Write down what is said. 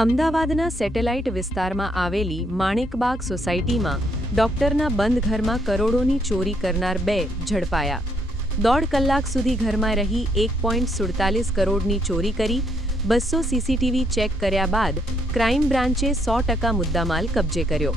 અમદાવાદના સેટેલાઇટ વિસ્તારમાં આવેલી માણેકબાગ સોસાયટીમાં ડોક્ટરના બંધ ઘરમાં કરોડોની ચોરી કરનાર બે ઝડપાયા. 1.5 કલાક સુધી ઘરમાં રહી 1.47 કરોડની ચોરી કરી 200 સીસીટીવી ચેક કર્યા બાદ ક્રાઇમ બ્રાન્ચે 100% મુદ્દામાલ કબજે કર્યો.